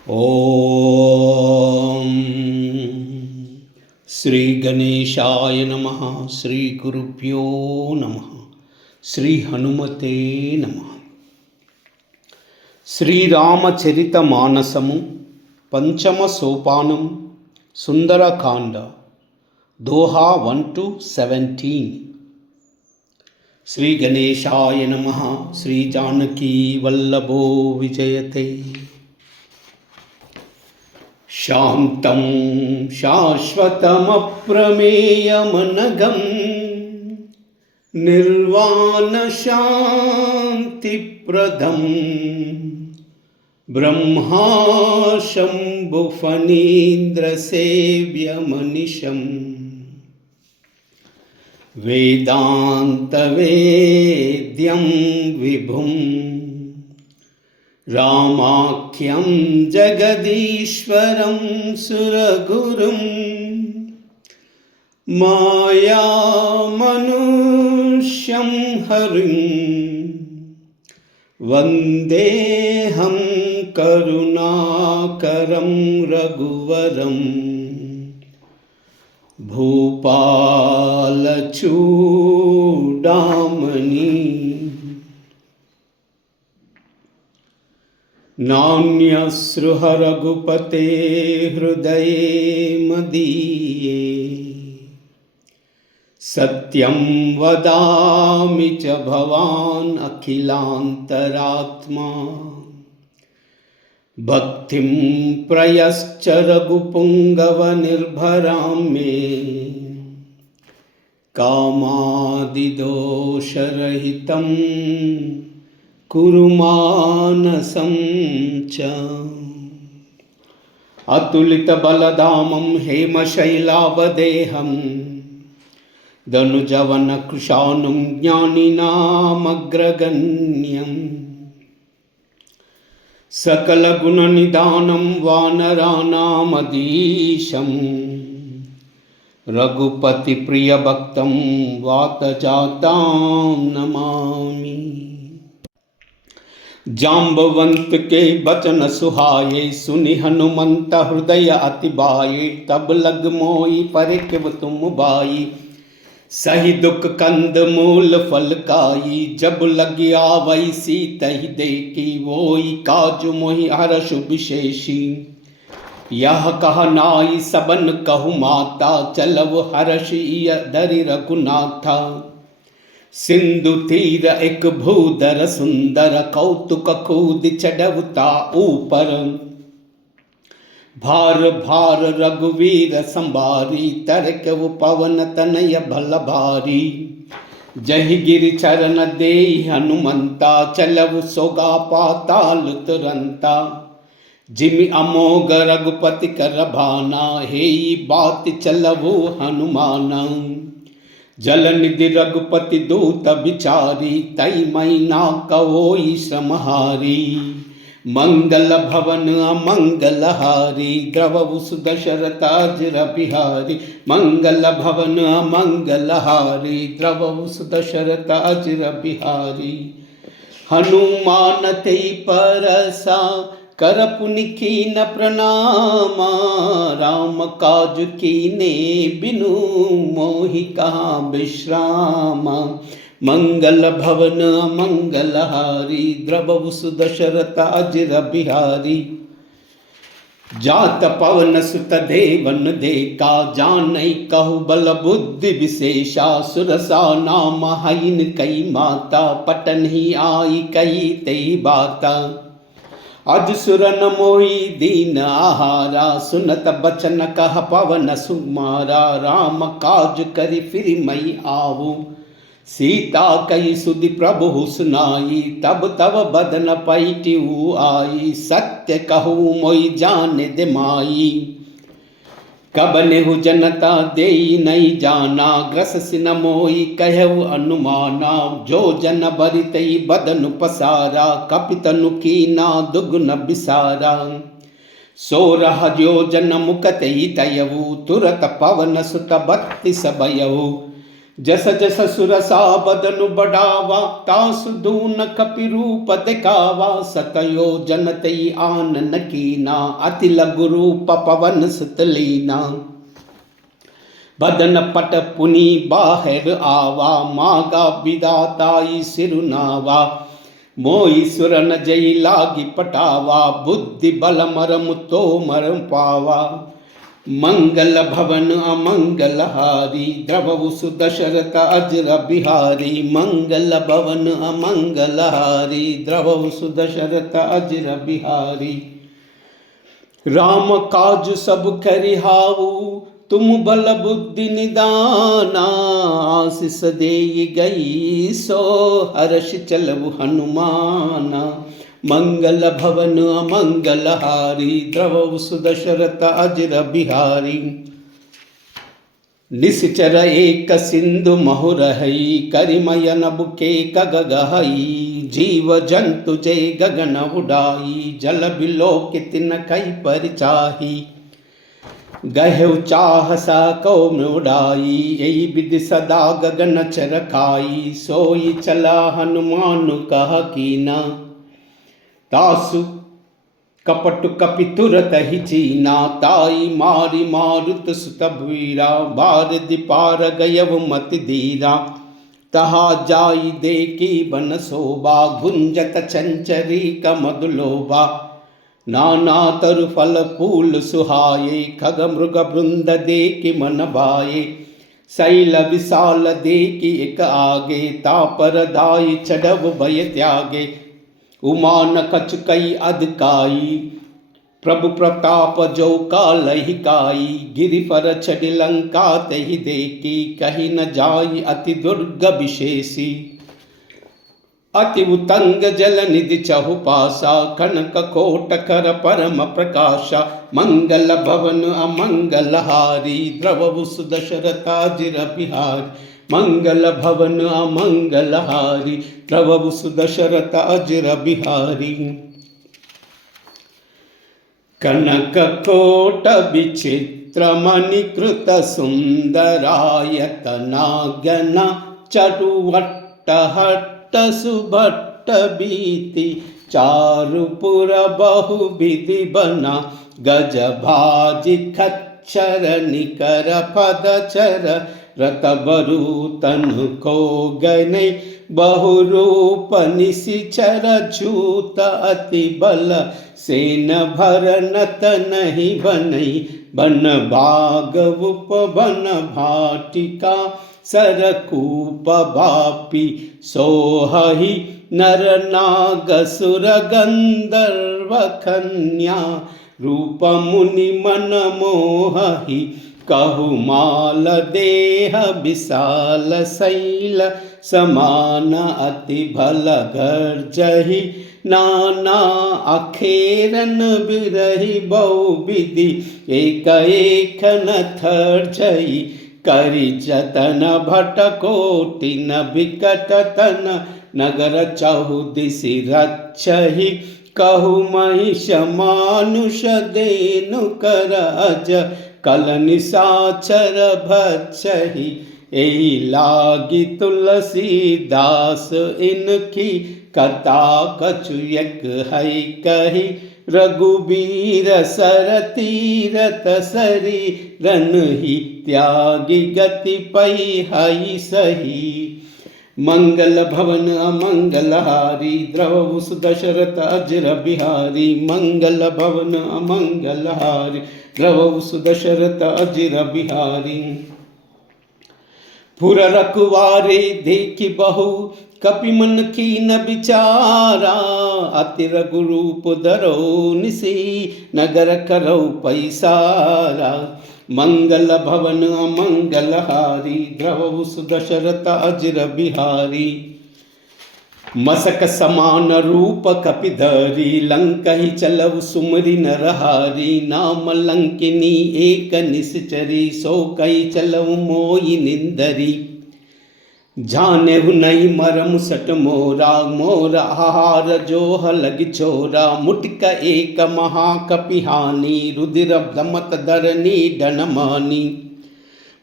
ओम श्री गणेशाय नमः। श्री गुरुभ्यो नमः। श्री हनुमते नमः। శ్రీరామచరిత మానసము పంచమ సోపానం సుందరకాండ దోహా 1-17। శ్రీ గణేశాయ నమః। శ్రీ జానకీ వల్లభో విజయతే। శాంతం శాశ్వతమప్రమేయమనఘం నిర్వాణశాంతిప్రదం బ్రహ్మా శంభుఫణీంద్రసేవ్యమనిశం వేదాంతవేద్యం విభుం రామాఖ్యం జగదీశ్వరం సురగురుం మాయామనుష్యం హరిం వందేహం కరుణాకరం రఘువరం భూపాలచూడామణి నాన్యస్పృహ రఘుపతే హృదయే మదీయే సత్యం వదామి చ భవాన్ అఖిలాంతరాత్మా భక్తిం ప్రయశ్చ రఘుపుంగవ నిర్భరాం మే కామాదిదోషరహితం కురు మానసం చ అతులిత బలధామం హేమశైలావదేహం ధనుజవన కృశానుం జ్ఞానినామగ్రగణ్యం సకల గుణ నిదానం వానరానామధీశం రఘుపతి ప్రియ భక్తం వాతజాతాం నమామి। जाम्बवंत के बचन सुहाये सुनि हनुमंत हृदय अति बाये तब लग मोई परिकिव तुम बाई सही दुख कंद मूल फल काई जब लग आवई सीतहि देखी वोई काज मोहि हर्ष विशेषी यह कह नाई सबन कहु माता चलव हर्ष धरि रघुनाथा सिंधु तीर एक भूधर सुंदर कौतुक कूद चढ़वता ऊपर भार भार रघुवीर संभारी तरक वो पवन तनय भल भारी जहि गिरि चरण दे हनुमंता चलव सोगा पाताल तुरंता जिमि अमोघ रघुपति कर भाना हे बात चलवो हनुमाना जलनिधि रघुपति दूत बिचारी तई मैना कवोई श्रमहारी मंगल भवन अमंगलहारी द्रवहु सुदशरथाजिर बिहारी मंगल भवन अमंगलहारी द्रवहु सुदशरथाजिर बिहारी हनुमान तेई परसा कर पुनि कीन प्रणामा राम काज कीने बिनु मोहि कहाँ विश्रामा मंगल भवन मंगलहारी द्रवहु सुदशरथाजिर बिहारी जात पवन सुत देवन देखा जानई कहु बल बुद्धि विशेषा सुरसा नाम हईन कई माता पटन ही आई कई तई बाता अज सुरन मोही दीन आहारा सुनत बचन कह पवन सुमारा राम काज करि फिर मई आवू सीता कई सुधि प्रभु सुनाई तब तब बदन पैटिऊ आई सत्य कहू मोई जान दे माई कब नेहु जनता देई नहीं जाना ग्रस सिन मोई कहु अनुमाना जो जन बरितई बदनु पसारा कपितनु कीना दुगुन बिसारा सोरह योजन मुकतई तयऊ तुरत पवन सुत 32 भयऊ जस जस सुरसा बदनु बढ़ावा, तासु दून कपि रूप दिखावा। सतयो जनतई आनन कीना, अति लघु रूप पवन सुत लीना। बदन पट पुनि बाहर आवा, मागा विदाताई सिरुनावा। मोई सुरन जई लागी पटावा, बुद्धि बल मरम तो मरम पावा। मंगल भवन अमंगल हारी, द्रवहु सुदशरथ अजर बिहारी। मंगल भवन अमंगल हारी, द्रवहु सुदशरथ अजर बिहारी। राम काज सब करिहाऊ, तुम बल बुद्धि निदाना। आशीष देई गई सो हर्ष चलऊ हनुमाना। मंगल भवन अमंगल हारी, द्रवहु सुदशरथ अजर बिहारी। निश्चर एक सिंधु महुरहई, करिमय नभुके कगगहई। जीव जंतु जय गगन उडाई, जल बिलोकित न कई परिचाही। गहु चाह सा कौम उड़ाई, यही विधि सदा गगन चरखाई। सोई चला हनुमान कह कीना, तासु कपट कपि तुरत ही चीना। ताई मारी मारुत सुत वीरा, बारदि पार गयव मति धीरा। तहा जाई देखी बन शोभा, गुंजत चंचरी कमदुलोभा। नाना तरु फल फूल सुहाये, खग मृग वृंद देखि मन भाये। शैल विशाल देखि एक आगे, तापर दाई चढ़व भय त्यागे। उमा न कछुकई अधकाई, प्रभु प्रताप जो कालहि काई। गिरि पर चढ़ लंका तहि देखी, कही न जाई अति दुर्ग विशेषी। अति उतंग जल निधि चहुपासा, कनक कोट कर परम प्रकाशा। मंगल भवन अमंगल हारी, द्रवहु सुदशरथ अजर बिहारी। मंगल भवन अमंगल हारी, द्रवहु सुदशरथ अजर बिहारी। कनक कोट विचित्र मणिकृत सुंदरायतना। गना चरुवट्ट हट्ट सुभट्ट बीति, चारुपुर बहु विधि बना। गज भाजि खच्चर निकर पदचर, रत बरु तनु को गनै। बहुरूप निशिचर छूत अति बल, सेन भरनत नहीं बनई। बन भाग उपवन भाटिका, सरकूप बापी सोहहि। नर नाग सुर गंधर्व कन्या, रूप मुनि मन मोहहि। कहु माल देह विशाल शैल, समान अति भल गर्जहि। नाना अखेरन बिरहि बहु विधि, एक एक न थर्जहि। करि जतन भट कोटि न बिकट तन, नगर चहुदिशि रक्षहि। कहु महिष मानुष देनु कर अज, कल निशाचर भक्षहि। एहि लागी तुलसीदास इनकी, कथा कछु एक है कही। रघुबीर सर तीरथ शरीरन ही, त्यागी गति पई हई सही। मंगल भवन अमंगल हारी, द्रवहु सुदशरथ अजर बिहारी। मंगल भवन अमंगल हारी, द्रवहु सुदशरथ अजर बिहारी। पुर रखवारे देखि बहु, कपि मन कीन विचारा। अति रघु रूप धरो निसी, नगर करौ पैसारा। मंगल भवन अमंगल हारी, द्रवहु सुदशरथ अजर बिहारी। मसक समान रूप कपि धरी, लंकहि चलऊ सुमरि नरहारी। नाम लंकिनी एक निश्चरी, सो कहि चलऊ मोहि निंदरी। जानेहु नहीं मरम सट मोरा, मोर आहार जोह लग छोरा। मुटक एक महाकपिहानी, रुधिर दमत धरनी डनमानी।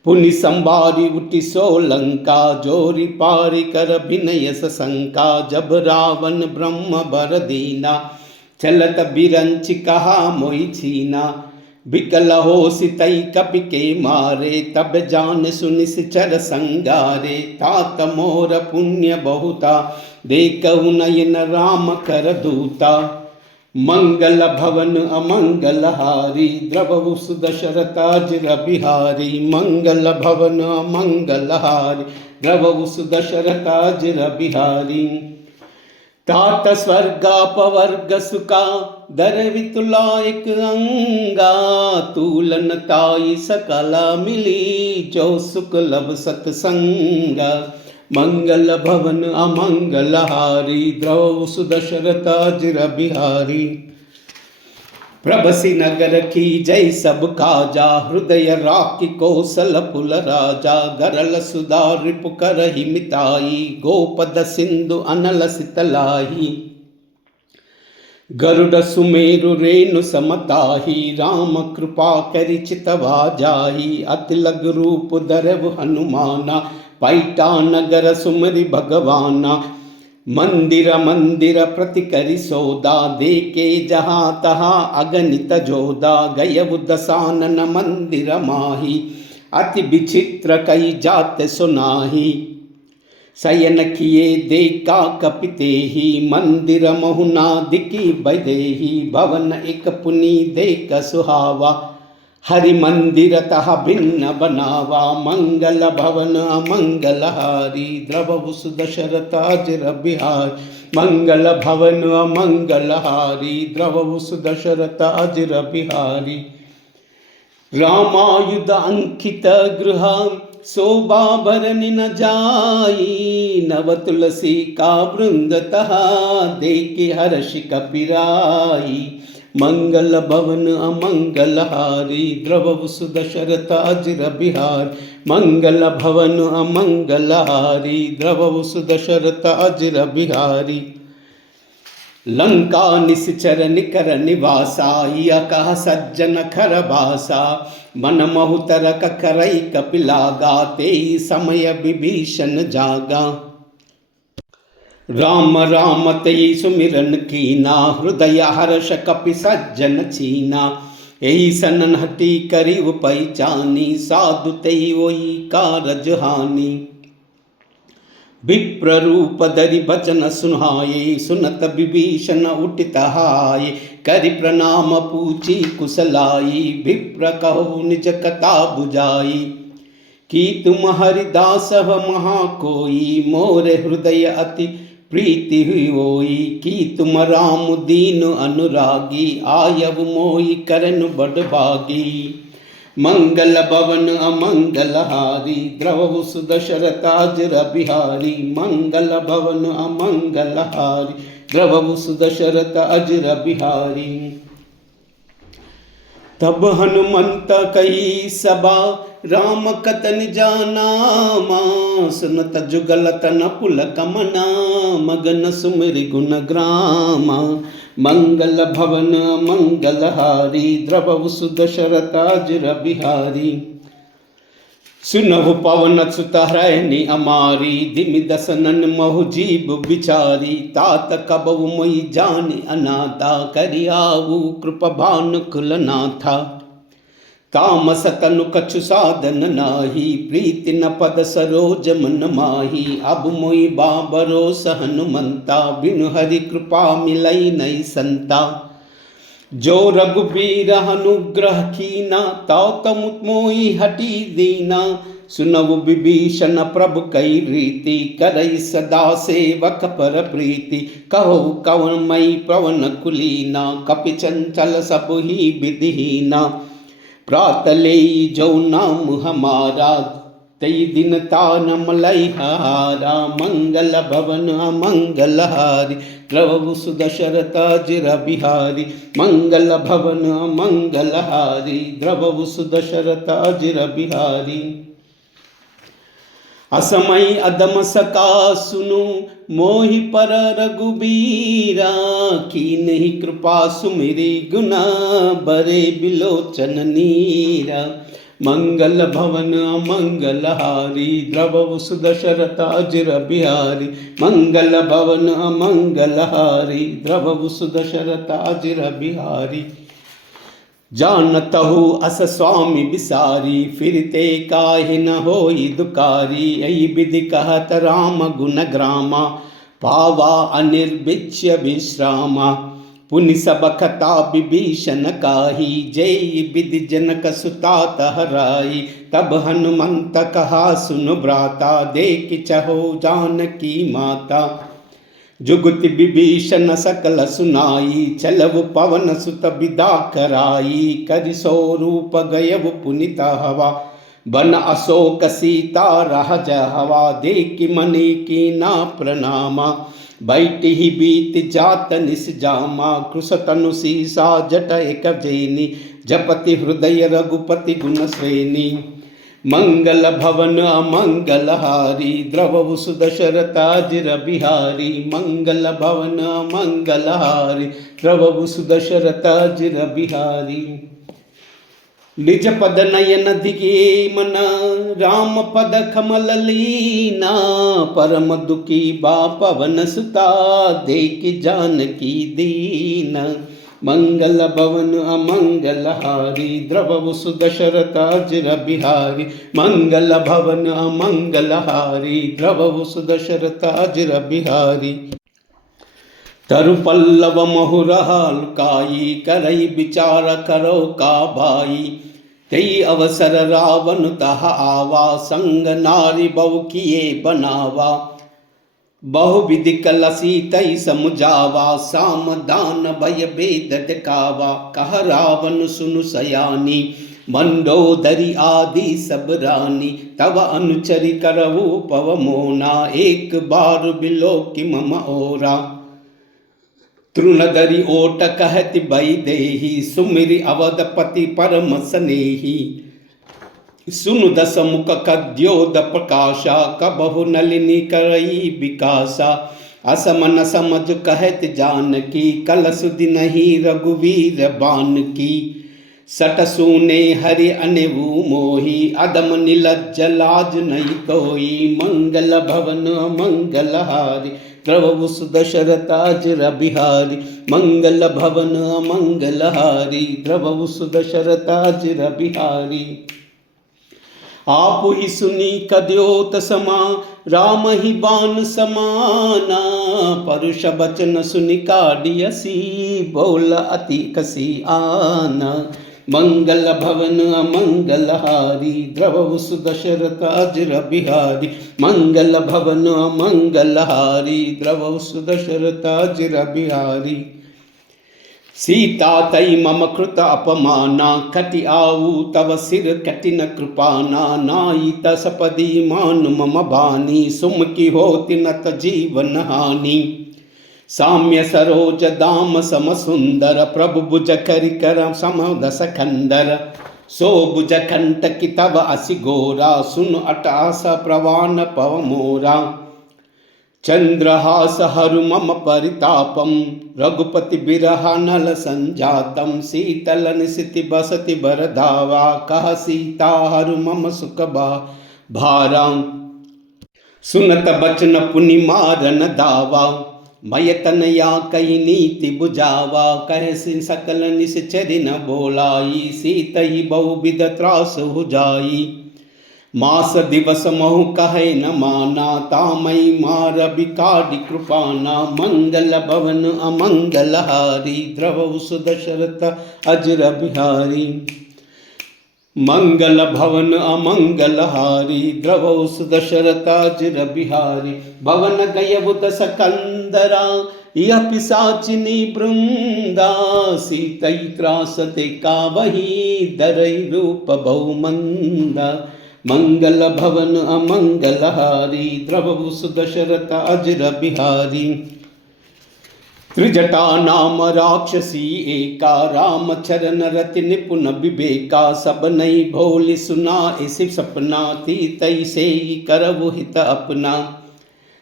पुनि संबारी उठी सोलंका, जोरी पारी कर विनय सशंका। जब रावण ब्रह्म बर दीना, चलत बिरंच कहा मोई छीना। बिकल हो सितई कपि के मारे, तब जान सुनिश्चर संगारे। तात मोर पुण्य बहुता, देखहु नयन राम कर दूता। मंगल भवन अमंगल हारी, द्रवहु सुदशरथाजिर बिहारी। मंगल भवन अमंगल हारी, द्रवहु सुदशरथाजिर बिहारी। तात स्वर्गापवर्ग सुका, दर वितुलायक अंगा। तूलन ताई सकला मिली, जो सुख लब सतसंगा। मंगल भवन अमंगल हारी, द्रवहु सुदशरथाजिर बिहारी। प्रभसी नगर की जय सब काजा, हृदय राखी कौशल पुल राजा। गरल सुधा रिपु करहि मिताई, गोपद सिंधु अनल सितलाही। गरुड़ सुमेरु रेणु समताही, राम कृपा करि चितवा जाही। अति लघु रूप धरहु हनुमाना, पैठा नगर सुमरि भगवाना। मंदिर मंदिर प्रति करि सौदा, देके जहाँ तहाँ अगणित जोदा। गयउ दसानन मंदिर माही, अति विचित्र कई जात सुनाही। शयन किए देखा कपितेहि, मंदिर महुना दिखी बदेहि। भवन एक पुनि देख सुहावा, हरि मंदिर तह भिन्न बनावा। मंगल भवन अमंगल हारी, द्रवहु सुदशरथाजिर बिहारी। मंगल भवन अमंगल हारी, द्रवहु सुदशरथाजिर बिहारी। रामायुध अंकित गृह, शोभा भरनि न जाई। नव तुलसी का वृंद तहा, देखे हर्षि कपिराई। मंगल भवन अमंगल हारी, द्रवहु सुदशरथाजिर बिहारी। मंगल भवन अमंगल हारी, द्रवहु सुदशरथाजिर बिहारी। लंका निश्चर निकर निवासा, यह कह सज्जन खर भाषा। मन महुतर ककरई कपिलागा, तेई समय विभीषण जागा। राम राम तई सुमिरन कीना, हृदय हर्ष कपि सज्जन चीना। यही सनन हटी करिव पैचानी, साधु तई ओई कारज हानि। विप्र रूप धरि बचन सुनाये, सुनत विभीषण उठित हाय। करि प्रणाम पूछी कुशलाई, विप्र कहो निज कथा बुझाई। कि तुम हरिदास महा कोई, मोर हृदय अति प्रीति हुई होई। कि तुम राम दीन अनुरागी, आयव मोहि करन बड़ भागी। मंगल भवन अमंगल हारी, द्रवहु सुदशरथाजिर बिहारी। मंगल भवन अमंगल हारी, द्रवहु सुदशरथाजिर बिहारी। तब हनुमंत कही सभा, राम कतन जानामा। सुनत जुगल तन पुलक मना, मगन सुमिरि गुण ग्रामा। मंगल भवन मंगल हारी, द्रवहु सुदशरथाजिर बिहारी। सुनहु पवन सुत हरनि अमारी, दिमि दसनन महु जीव बिचारी। तात कबहु मोहि जानि अनाथा, करियाऊ कृप भानुकुल नाथा। तामस तनु कछु साधन नाही, प्रीति न पद सरोज मन माही। अब मोहि बाबरोस हनुमंता, बिनु हरि कृपा मिलई नहीं संता। जो रघुबीर अनुग्रह कीना, ताउ तमुत मोहि हटी दीना। सुनहु विभीषण प्रभु कई रीति, करई सदा सेवक पर प्रीति। कहो कवन मई पवन कुलीना, कपि चंचल सब ही विधिहीना। प्रात लेई जो नाम हमारा, तई दिन तान मलई हारा। मंगल भवन अमंगल हारी, द्रवहु सुदशरथाजिर बिहारी। मंगल भवन अमंगल हारी, द्रवहु सुदशरथाजिर बिहारी। असमय अदम सका सुनु, मोहि पर रघुबीरा। कीन्ही कृपा सुमिरि गुना, बरे बिलोचन नीरा। मंगल भवन अमंगलहारी द्रवहु सुदशरथाजिर बिहारी। मंगल भवन अमंगलहारी द्रवहु सुदशरथाजिर बिहारी। जानतहु अस स्वामी बिसारी फिरते काहि न होई दुकारी। यही विधि कहत राम गुण ग्रामा पावा अनिर्विच्य विश्रामा। पुनि सब कथा विभीषण काही जय विधि जनक सुता तहराई। तब हनुमंत कहा सुन भ्राता देख चहो जानकी माता। जुगति विभीषण सकल सुनाई चलव पवन सुत विदा कराई। करि स्वरूप गयव पुनित हवा बन अशोक सीता राज हवा। देखि मनि कीना प्रणामा बैठी ही बीत जात निस जामा। कृष तनु सीसा जट एक जैनी जपति हृदय रघुपति गुण श्रेणी। मंगल भवन अमंगलहारी द्रवहु सुदशरथाजिर बिहारी। मंगल भवन अमंगलहारी द्रवहु सुदशरथाजिर बिहारी। निज पद नयन दिगे मना राम पद कमल लीना। परम दुखी बा पवन सुता देख जानकी दीना। मंगल भवन अमंगलहारी द्रवहु सुदशरथाजिर बिहारी। मंगल भवन अमंगलहारी द्रवहु सुदशरथाजिर बिहारी। तरु पल्लव महुरहाल काई करई विचार करो का भाई। तई अवसर रावण तह आवा संग नारी बहु किए बनावा। बहुविधि कलसी तई समुझावा साम दान भय भेद दिखावा। कह रावण सुनु सयानी मंडोदरी आदि सब रानी। तब अनुचरि करहु पवमोना एक बार बिलो कि मम ओरा। तृणधरि ओट कहति भई देहि सुमिरि अवधपति परम स्नेही। सुनु दस मुख कद्योद प्रकाशा कबहु नलिनी करई विकासा। असमन समझ कहत जानकी कल सुधि नहीं रघुवीर बान की। सट सूने हरि अनेवु मोही अदम नीलज्ज लाज नहीं कोई। मंगल भवन मंगलहारी द्रवहु सुदशरथाजिर बिहारी। मंगल भवन मंगलहारी द्रवहु सुदशरथाजिर बिहारी। आप ही सुनी कद्योत समा राम ही बान समाना। परुष बचन सुनि काढ़ियसी बोल अति कसी आना। मंगल भवन अमंगलहारी द्रवहु सुदशरथाजिर बिहारी। मंगल भवन अमंगलहारी द्रवहु सुदशरथाजिर बिहारी। सीता तई मम कृत अपमाना कटि आऊ तव सिर कठिन कृपाना। नाई तसपदी मान मम बानी सुमकी होति नत जीवन हानि। साम्य सरोज दाम सम सुंदर प्रभु भुज करि कर सम दस खंडर। सो भुज कंटकि तव असि गोरा सुन अटास प्रवान पव मोरा। चंद्रहास हरु मम परितापम रघुपति बिरहा नल संजातम। शीतल निसिति बसति बरधावा कह सीता हरु मम सुख भारा। सुनत बचन पुनि मारन दावा मय तनया कई नीति बुझावा। कह सकल निश्चरि न बोलाई सीतहि बहुविध त्रास हुजाई। मास दिवस महु कहे न माना तामई मार बिकाढ़ि कृपाना। मंगल भवन अमंगलहारी द्रवहु सुदशरथाजिर बिहारी। मंगल भवन अमंगलहारी द्रवहु सुदशरथाजिर बिहारी। भवन गयउ दस कंदरा यह पिशाचिनी वृंदा। सीतई त्रासते कावही दरई रूप बहुमंदा। मंगल भवन अमंगलहारी द्रवहु सुदशरथाजिर बिहारी। त्रिजटा नाम राक्षसी एका राम चरण रति निपुण विवेका। सब नई भोली सुना इसी सपना ती तई से करहु हित अपना।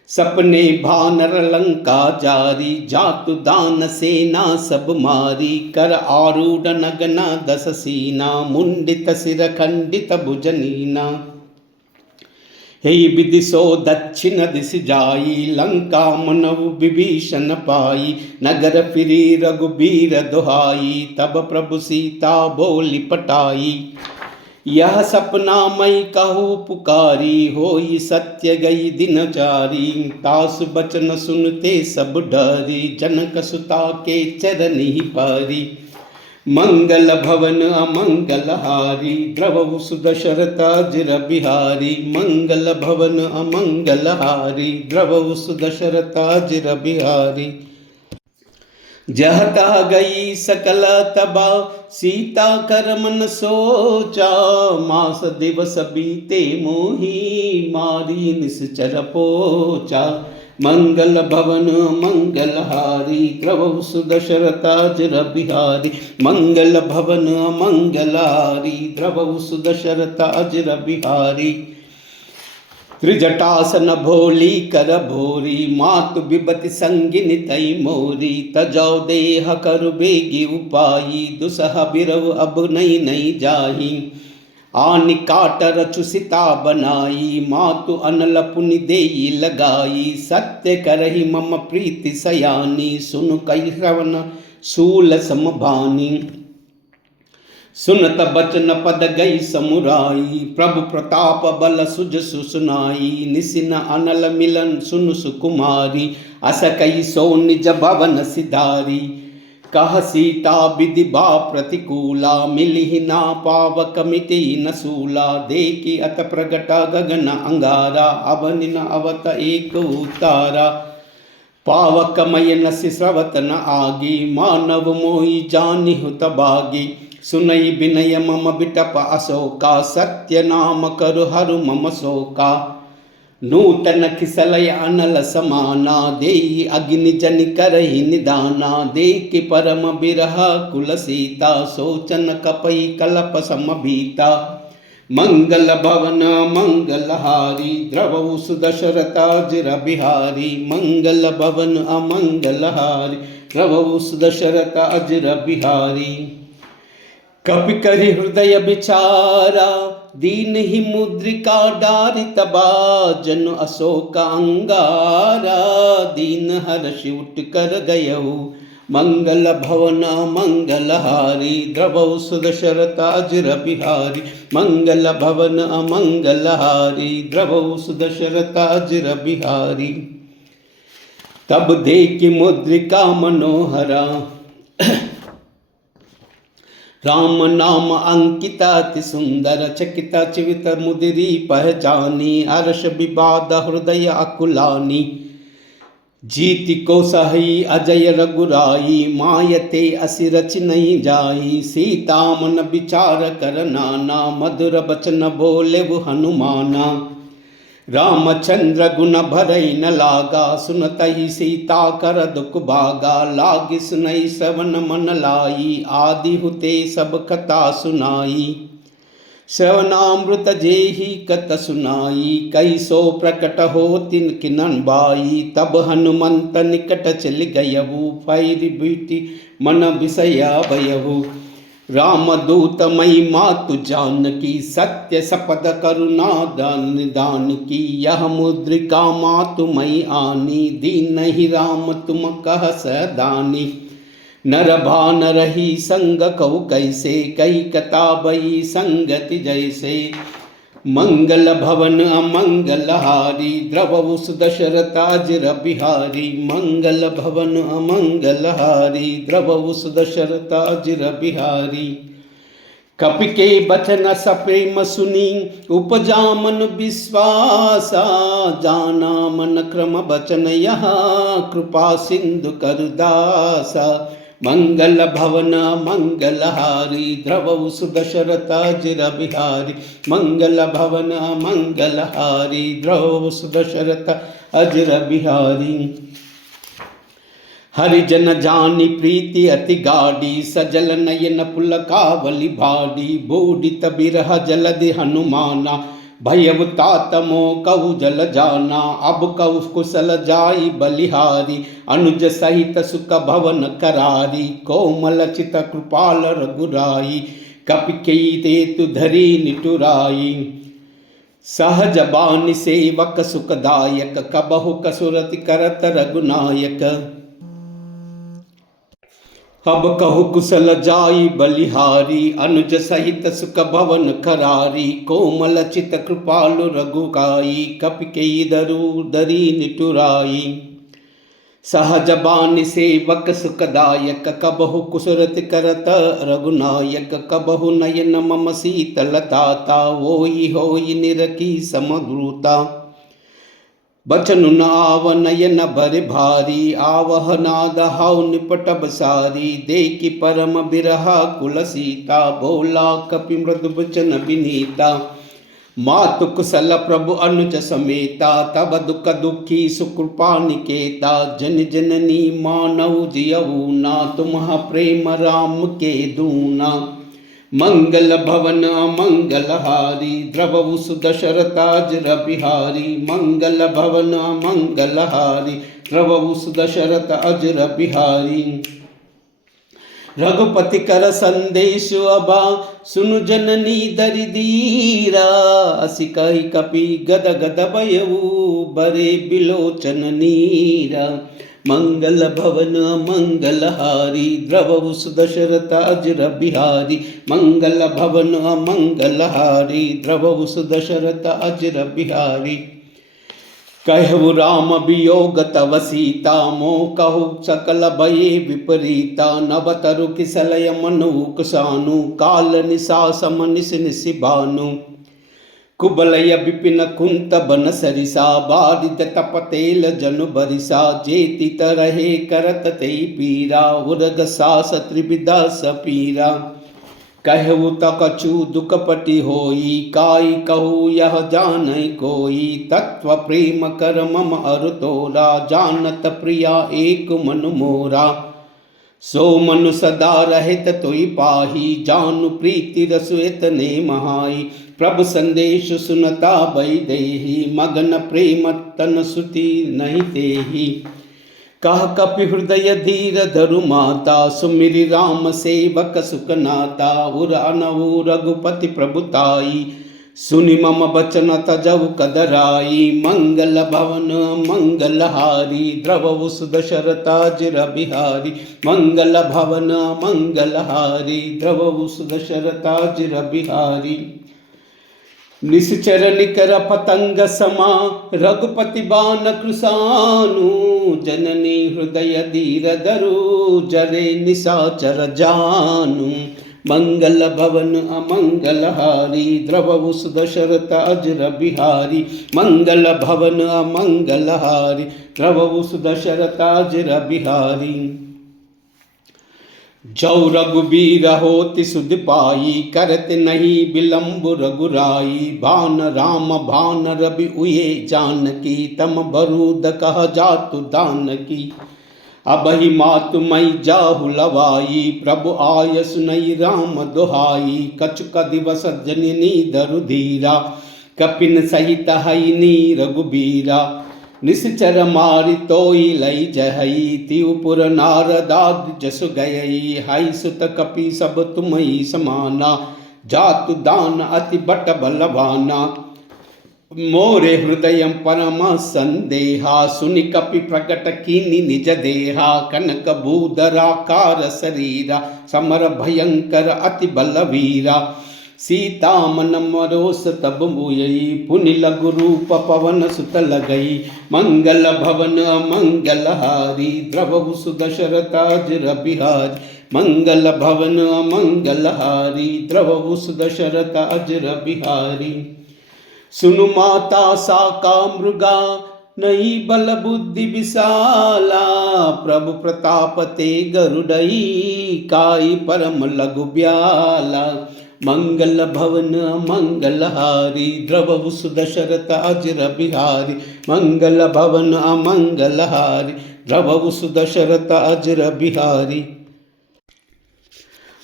सपने भानर लंका जारी, जातु दान सेना सब मारी। कर आरूढ़ नगना दस सीना, मुंडित सिर खंडित भुजनीना। हे विदिशो दक्षिण दिश जाई, लंका मनउ विभीषण पाई। नगर फिरी रघुबीर दुहाई, तब प्रभु सीता बोली पटाई। यह सपना मई कहूँ पुकारी, होई सत्य गई दिनचारी। तासु बचन सुनते सब डरी, जनक सुता के चरण ही पारी। मंगल भवन अमंगल हारी, द्रवहु सुदशरथ अजिर बिहारी। मंगल भवन अमंगल हारी, द्रवहु सुदशरथ अजिर बिहारी। जहता गई सकल तबा, सीता कर मन सोचा। मास दिवस बीते मोही, मारी निश्चर पोचा। मंगल भवन मंगल हारी, द्रवहु सुदशरथ अजिर बिहारी। मंगल भवन मंगल हारी, द्रवहु सुदशरथ अजिर बिहारी। त्रिजटासन भोली कर भोरी, मातु बिबति संगिनी तई मोरी। तजौ देह कर बेगी उपाई, दुसह बिरव अब नई नई जाही। आनि काट रचु सिता बनाई, मातु अनल पुनि देई लगाई। सत्य करहि मम प्रीति सयानी, सुन कहि श्रवण शूल समभानी। सुनत बचन पद गई समुराई, प्रभु प्रताप बल सुज सुनाई। निसिन अनल मिलन सुन सुकुमारी, अस कई सो निज भवन सिधारी। कह सीता विधि बा प्रतिकूला, मिलिहि ना पावक मिति न सूला। देखि अत प्रगट गगन अंगारा, अवनि न अवत एक उतारा। पावकमय नसि स्रवत न आगी, मानव मोहि जानिहु तबागी। सुनई बिनय मम बिटप अशोका, सत्य नाम करु हरु मम शोका। नूतन खिसलय अनल समाना, देई अग्नि जनि करहि निदाना। देखि परम बिरह कुल सीता, सोचन कपई कलप समभीता। मंगल भवन मंगल हारी, द्रवहु सुदशरथ अजिर बिहारी। मंगल भवन अमंगल हारी, द्रवहु सुदशरथ अजिर बिहारी। कपि करि हृदय विचारा, दीन ही मुद्रिका डारि तबा। जन अशोक अंगारा, दीन हर्षि उठ कर गयहु। मंगल भवन मंगल हारी, द्रवहु सुदशरथ अजिर बिहारी। मंगल भवन अमंगल हारी, द्रवहु सुदशरथ अजिर बिहारी। तब देखि मुद्रिका मनोहरा, राम नाम अंकिता अति सुंदर। चकित चिवित मुदिरी पहचानी, हर्ष विवाद हृदय अकुलानी। जीति को सही अजय रघुराई, मायते असि रच नहीं जाई। सीता मन विचार कर नाना, मधुर बचन बोले वो हनुमाना। रामचंद्र गुण भरई न लागा, सुनतहि सीता कर दुख भागा। लागी सुनई श्रवण मन लाई, आदि हुते सब कथा सुनाई। श्रवणामृत जेहि कत सुनाई, कई सो प्रकट हो तिन किनन बाई। तब हनुमंत निकट चल गयहु, फैरि बीटी मन विषया भयहु। राम दूत मई मातु जानकी, सत्य सपद करुणा निदान की। यह मुद्रिका मातु मई आनी, दीन ही राम तुम कह सदानी। नर भान रही संग कहु कैसे, कई कथा बई संगति जैसे। मंगल भवन अमंगल हारी, द्रवहु सुदशरथ अजिर बिहारी। मंगल भवन अमंगल हारी, द्रवहु सुदशरथ अजिर बिहारी। कपि के बचन सप्रेम सुनी, उपजा मन विश्वासा। जाना मन क्रम बचन यहाँ, कृपा सिंधु करदासा। मंगल भवन मंगल हारी, द्रवहु सुदशरथ अजिर बिहारी। मंगल भवन मंगल हारी, द्रवहु सुदशरथ अजिर बिहारी। हरिजन जानी प्रीति अति गाढ़ी, सजल नयन पुलकावली भाड़ी। बूढ़ित बिरह जलधि हनुमाना, भयव तातमो कहु जल जाना, अब कहु कुशल जाई बलिहारी। अनुज सहित सुख भवन करारी, कोमल चित कृपाल रघुराई। कपि केई ते तु धरी निटुराई, सहज बानि सेवक सुखदायक। कबहु कसुरति करत रघुनायक, अब कहु कुशल जाई बलिहारी। अनुज सहित सुख भवन करारी, कोमल चित कृपालु रघुकाई। कपि केई दरी निटुराई, सहज बानि सेवक सुखदायक। कबहु कुसुरति करत रघुनायक, कबहु नयन मम शीतलताता। वोई होई निरखी समद्रुता, बचनु नाव नयन भर भारी। आवह नाद हाउ निपट बसारी, देखि परम बिरहा कुल सीता। बोला कपि मृदु बचन विनीता, मातु कुशल प्रभु अनुज समेता। तब दुख दुखी सुकृपा निकेता, जन जननी मानव जियऊ ना। तुम प्रेम राम के दूना, मंगल भवन मंगलहारी। द्रवहु सुदशरथाज बिहारी, मंगल भवन मंगलहारी। द्रवहु सुदशरथ अजर बिहारी। रघुपति कर संदेश अबा, सुनु जननी दरिदीरा। असि कहि कपि गद गद भयऊ, बरे बिलोचन नीरा। मंगल भवन मंगलहारी, द्रवहु सुदशरथ अजर बिहारी। मंगल भवन मंगलहारी, द्रवहु सुदशरथ अजर बिहारी। कहु राम वियोग तव सीता, मोह कहु सकल भये विपरीता। नव तरु किसलय मनुक सानु, काल निशा सम निस निसि भानु। कुबलय विपिन कुंत बन सरिसा, बारिद तपतेल जनु बरिसा। जेति तरहे करत तेई पीरा, उरग सास त्रिविधा सपीरा। कहु तकछु दुखपति होई, काई कहु यह जानई कोई। तत्व प्रेम कर मम अरु तोरा, जानत प्रिया एक मन मोरा। सो मनु सदा रहित तोई पाही, जानु प्रीति रसु इतने महाई। प्रभु संदेश सुनता भई देहि, मगन प्रेम तन सुति नहीं तेहि। कह कपि हृदय धीर धरु माता, सुमिरि राम सेवक सुखनाता। उर अनहु रघुपति प्रभुताई, सुनि मम बचन तजहु कदराई। मंगल भवन मंगलहारी, द्रवहु सुदशरथाजिर बिहारी। मंगल भवन मंगलहारी, द्रवहु सुदशरथाजिर बिहारी। निश्चर निकर पतंग समा, रघुपति बान कृसानु। जननी हृदय धीर धरु, जरे निशाचर जानु। मंगल भवन अमंगलहारी, द्रवहु सुदशरथ अजर बिहारी। मंगल भवन अमंगलहारी, द्रवहु सुदशरथ अजर बिहारी। जौ रघुबीर होति सुध पाई, करत नहीं विलंब रघुराई। भान राम भान रवि उये जानकी, तम बरूद कह जातु दानकी। अबहि मातु मई जाहु लवाई, प्रभु आय सुनई राम दुहाई। कछुक दिवस जननी दरु धीरा, कपिन सहित हईनी रघुबीरा। निश्चर मारि तोई लई जहई, तिउपुर नारदाद जसु गयई। हई सुत कपि सब तुमहि समाना, जातु दान अति बट बलवाना। मोरे हृदय परम संदेहा, सुनि कपि प्रकट कीनि निज देहा। कनक भूधराकार शरीरा, समर भयंकर अति बलवीरा। सीता मन मरोस तब मुयई, पुनि लघु रूप पवन सुत लगई। मंगल भवन मंगलहारी, द्रवहु सुदशरथाजिर बिहारी। मंगल भवन मंगलहारी, द्रवहु सुदशरथाजिर बिहारी। सुनु माता साका मृगा, नहीं बल बुद्धि विशाला। प्रभु प्रताप ते गरुड़ई, काई परम लघु ब्याला। मंगल भवन मंगलहारी, द्रवहु सुदशरथ अजर बिहारी। मंगल भवन अमंगलहारी, द्रवहु सुदशरथ अजर बिहारी।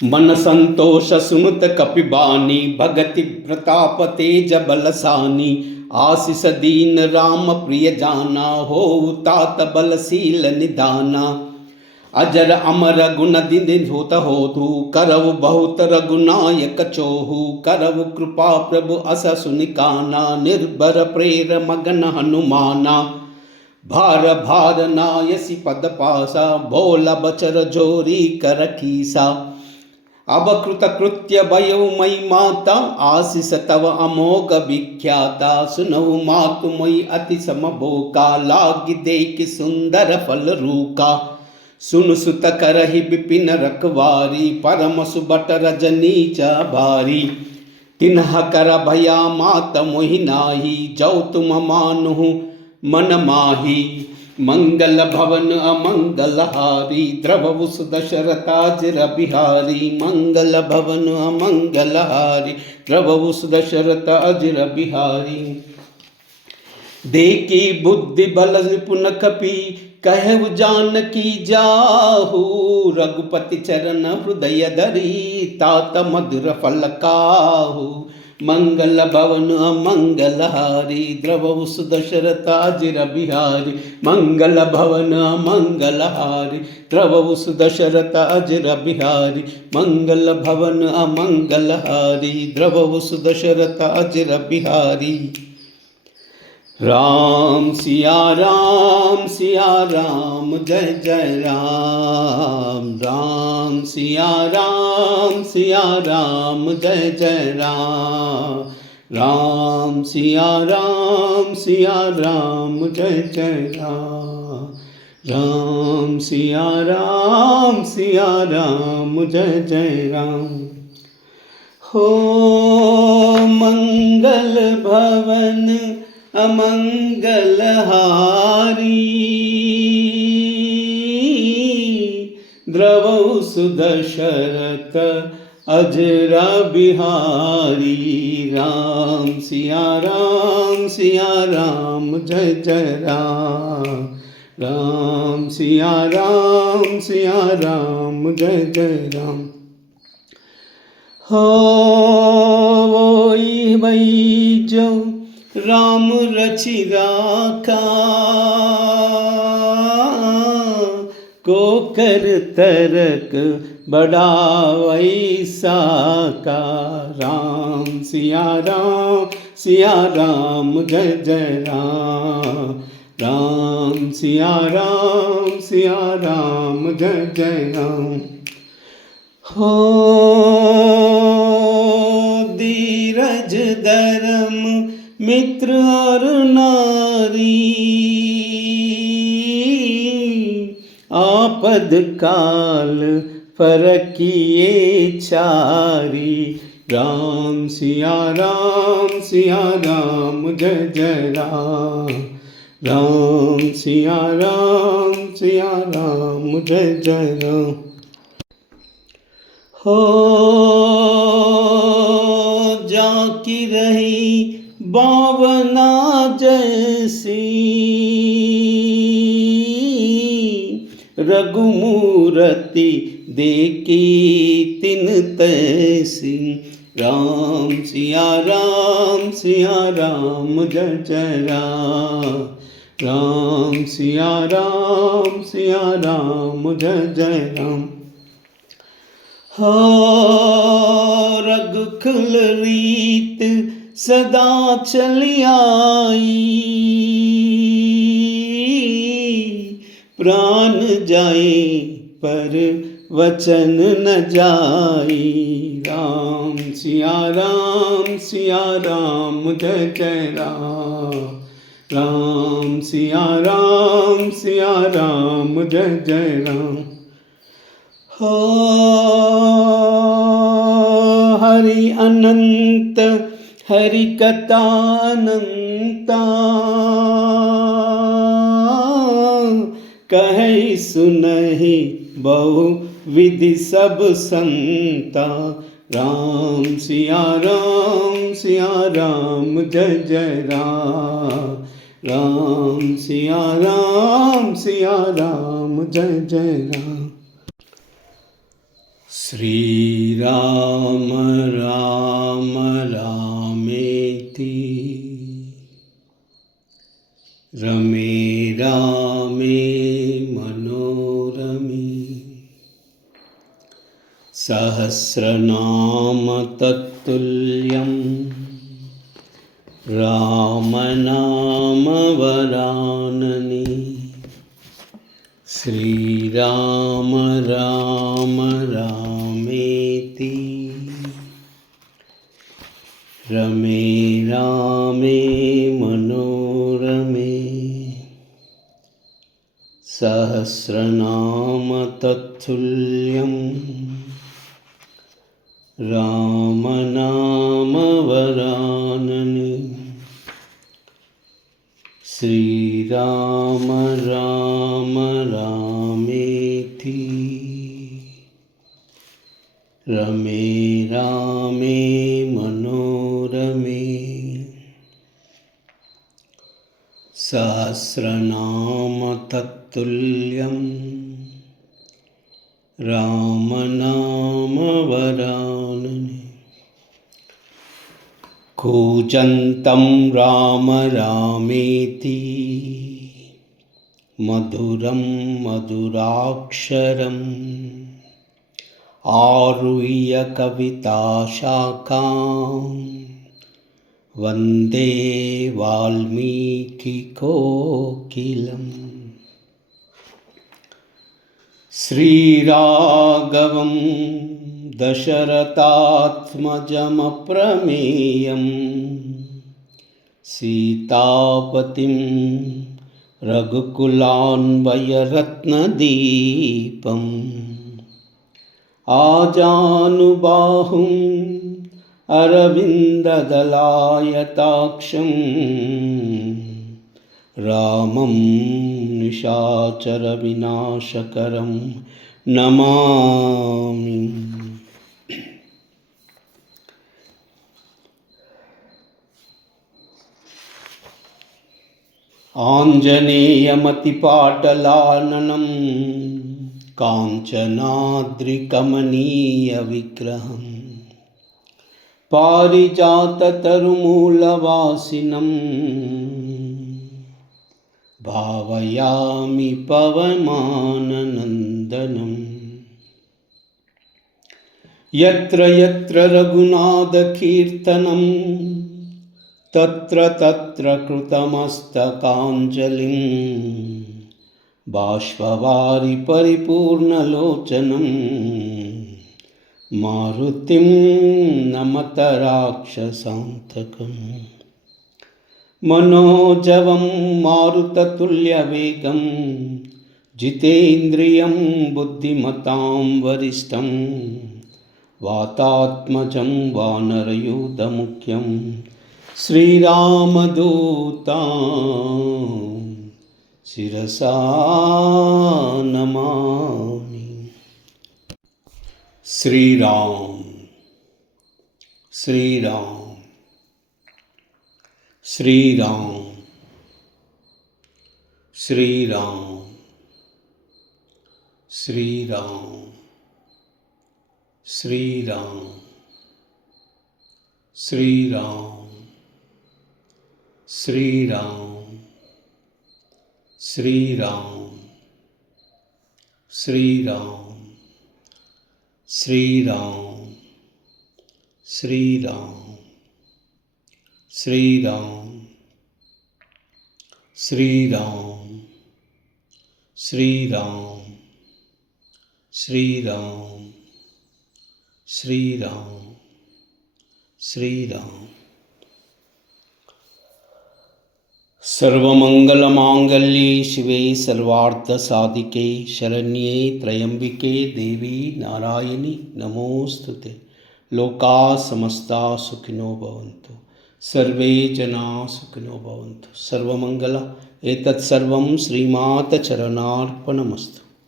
मन संतोष सुनत कपिबानी, भगति प्रताप तेज बलसानी। आशीष दीन राम प्रिय जाना, हो तात बलशील निदाना। अजर अमर गुण दिन होत होतु, करव बहुत रघुनायक चोहु। करव कृपा प्रभु अस सुनिकाना, निर्भर प्रेर मगन हनुमाना। भार भार नायसी पद पासा, भोला बचर जोरी कर कीसा। अब कृत कृत्य भयो मई माता, आशीष तव अमोघ विख्याता। सुनहु मातु मोई अति समबोका, लागी देख सुंदर फल रूका। सुन सुत करहि विपिन रखवारी, परम सुबट रजनी च भारी। तिन्ह कर भया मात मोहि नाही, जो तुम मानुहु मन माही। मंगल भवन अमंगल हारी, द्रवहु सुदशरथाजिर बिहारी। मंगल भवन अमंगल हारी, द्रवहु सुदशरथाजिर बिहारी। देखी बुद्धि बल निपुण कपि, कहु जानकी जाहु। रघुपति चरण हृदय धरी, तात मधुर फल काहू। मंगल भवन अमंगल हारी, द्रवहु सुदशरथाजिर बिहारी। मंगल भवन अमंगल हारी, द्रवहु सुदशरथाजिर बिहारी। मंगल भवन अमंगल हारी, द्रवहु सुदशरथाजिर बिहारी। राम सिया राम जय जय राम। राम सिया राम जय जय राम। राम सिया राम जय जय राम। राम सिया राम जय जय राम। हो मंगल भवन अमंगल हारी, द्रवहु सुदशरथ अजरा बिहारी। राम सिया राम जय जय राम। राम सिया राम जय जय राम। हो वही वही जो राम रचि राखा, को कर तरक बड़ा वैसा का। राम सिया राम जय जय राम। राम सिया राम जय जय राम। हो धीरज धर्म मित्र और नारी, आपद काल फरकिए चारी। राम सिया राम जय जय राम। राम सिया राम जय जय राम। हो जाकी रही बावना जैसी, रघुमूर्ति देखी तिन तैसी। राम सिया राम जय जय राम। राम सिया राम जय जय राम। हो रघुकुल रीत सदा चली आई, प्राण जाए पर वचन न जाई। राम सिया राम जय जय राम। राम सिया राम जय जय राम। हो हरि अनंत हरि कथा अनंता, कहे सुनहि बहु विधि सब संता। राम सिया राम जय जय राम। राम सिया राम जय जय राम। श्रीराम राम रामेति रमे रामे मनोरमे सहस्रनाम तत्तुल्यं रामनाम वरानने श्रीराम राम रामेति रमे रामे मनोरमे सहस्रनाम तत्तुल्यं रामनाम वरानने श्रीराम राम रामेति रमे रामे मनोरमे सहस्रनाम तत्तुल्यं रामनाम वरानने कूजन्तं राम रामेति मधुरं मधुराक्षरम् आरुह्य कविताशाखां वन्दे वाल्मीकिकोकिलं श्रीराघवं दशरथात्मजमप्रमेयं सीतापतिं रघुकुलान्वयरत्नदीपम् आजानुबाहुं अरविन्ददलायताक्षं रामं निशाचरविनाशकरं नमामि। आञ्जनेयमतिपाटलाननं काञ्चनाद्रिकमनीयविग्रहं पारिजाततरुमूलवासिनं भावयामि पवमाननन्दनं यत्र यत्र रघुनाथकीर्तनं तत्र तत्र कृतमस्तकाञ्जलिं बाष्पवारि परिपूर्णलोचनं मारुतिं नमत राक्षसान्तकम् मनोजवं मारुततुल्यवेगं जितेन्द्रियं बुद्धिमतां वरिष्ठं वातात्मजं वानरयूथमुख्यं श्रीरामदूतं शिरसा नमामि। श्रीराम श्रीराम श्रीराम श्रीराम श्रीराम श्रीराम श्रीराम श्रीराम श्रीराम श्रीराम श्रीराम श्रीराम श्रीराम श्रीराम श्रीराम श्रीराम श्रीराम श्रीराम। सर्वमंगलमांगल्ये शिवे सर्वार्थसाधिके शरण्ये त्र्यंबिके देवी नारायणी नमोस्तुते। लोकाः समस्ता सुखिनो भवन्तु, सर्वे जनाः सुखिनो भवन्तु। सर्वमंगल एतत् सर्वं श्रीमाता चरणार्पणमस्तु।